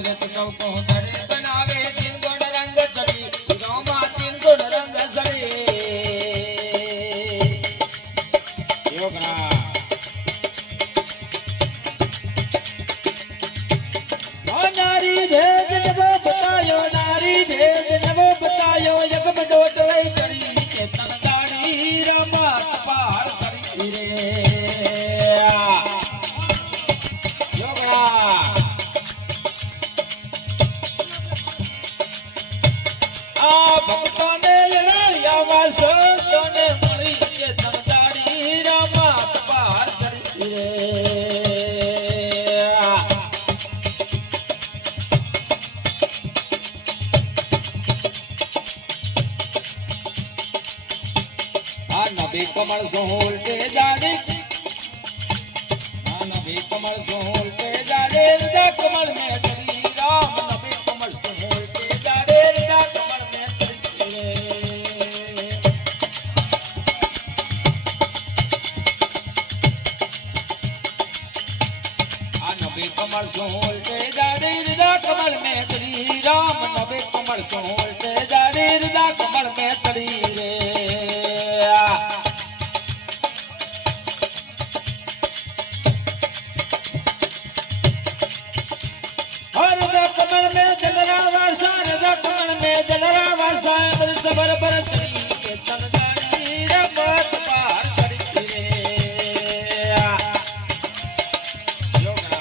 दशरथ कव को धरे बनावे तीन गुण रंग चढ़ी रामा तीन गुण रंग चढ़े योगना नारी भेद नवो बतायो नारी भेद नवो बतायो यज्ञ बडोट वही चढ़ी चेतन दाड़ी रामा पार करी रे भक्तों ने लड़ाया वासों ने मरी के तमदारी रामा पार करी रे नबी कमल सोलते जाने नबी कमल सोलते जाने हृदय कमल में श्री राम नबी कमल सोलते जाने हृदय कमल में नबी कमल सोलते जाने हृदय कमल में श्री राम नबी कमल सोलते जाने हृदय कमल में श्री रे कमल में जलरा वर्षा रजा कमल में जलरा वर्षा अमृत बर बरसरी के तनदारी रमत पार करी रे योगना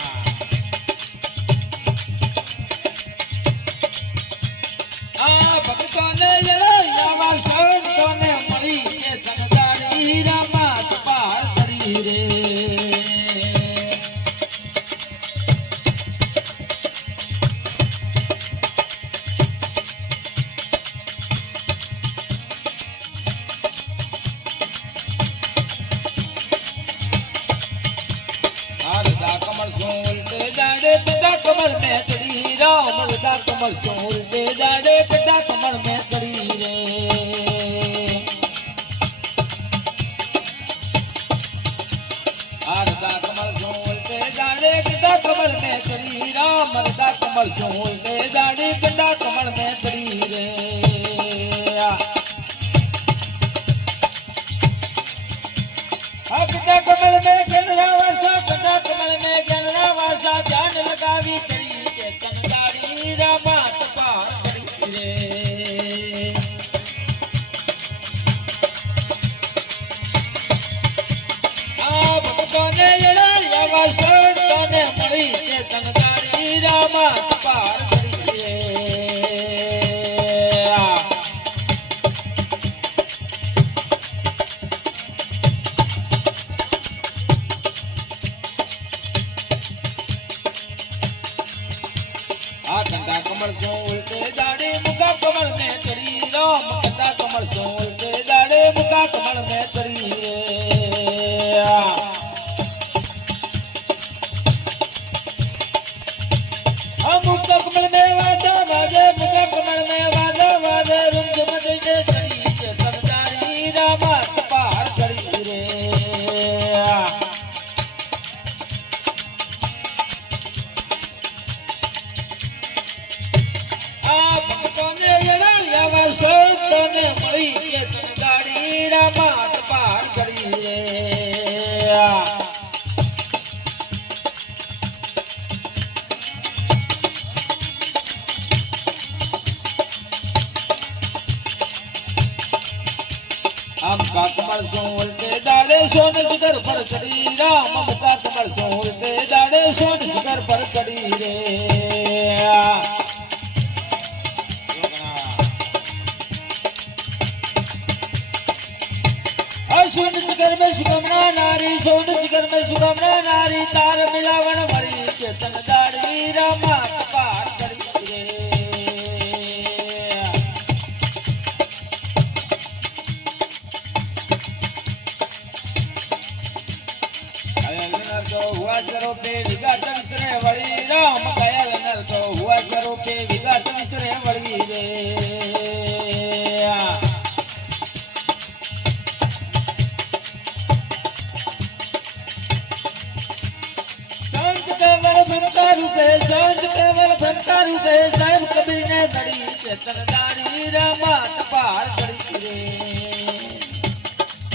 भक्तों ने लड़ाया वासों ने मरी के तनदारी रमत पार करी रे कमल में श्री राम हृदय कमल सोलते जाने हृदय कमल में श्री रे हृदय कमल सोलते जाने हृदय कमल में श्री राम हृदय कमल सोलते जाने हृदय कमल में श्री रे हृदय कमल में गंगा वर्षा हृदय कमल में गंगा वर्षा ध्यान लगावी करी चेतन दाड़ी रामा पार करी रे भक्तों ने लड़ाया वासों ने मरी चेतन दाड़ी रामा पार करी रे कंधा कमल सो उल्टे दाड़े मुका कमल में श्री राम कंधा कमल सो उल्टे दाड़े मुका कमल में श्री मुका कमल में वादा वादे मुका कमल में वादा वादे रुंज मदे श्री चेतन दाड़ी रामा पार करी रे ने मरी के गाड़ी रामा पार करी रे हम का कमल सोलते दाड़े सोन शिखर पर चढ़ी राम का कमल सोलते दाड़े सोन शिखर पर चढ़ी रे सोन शिखर में सुगमना नारी सोन शिखर में सुगमना नारी तार मिलावन मरी चेतन दाड़ी रामा पार करी रे तो हुआ स्वरूपे विघाटन श्रे वड़ी राम दयाल नर तो हुआ स्वरूपे विघाटन श्रे वड़ी रे संत केवल સંતારી ગયે સાહેબ કબીરને નડી ચેતન દાણી રે માત પાર કરી રે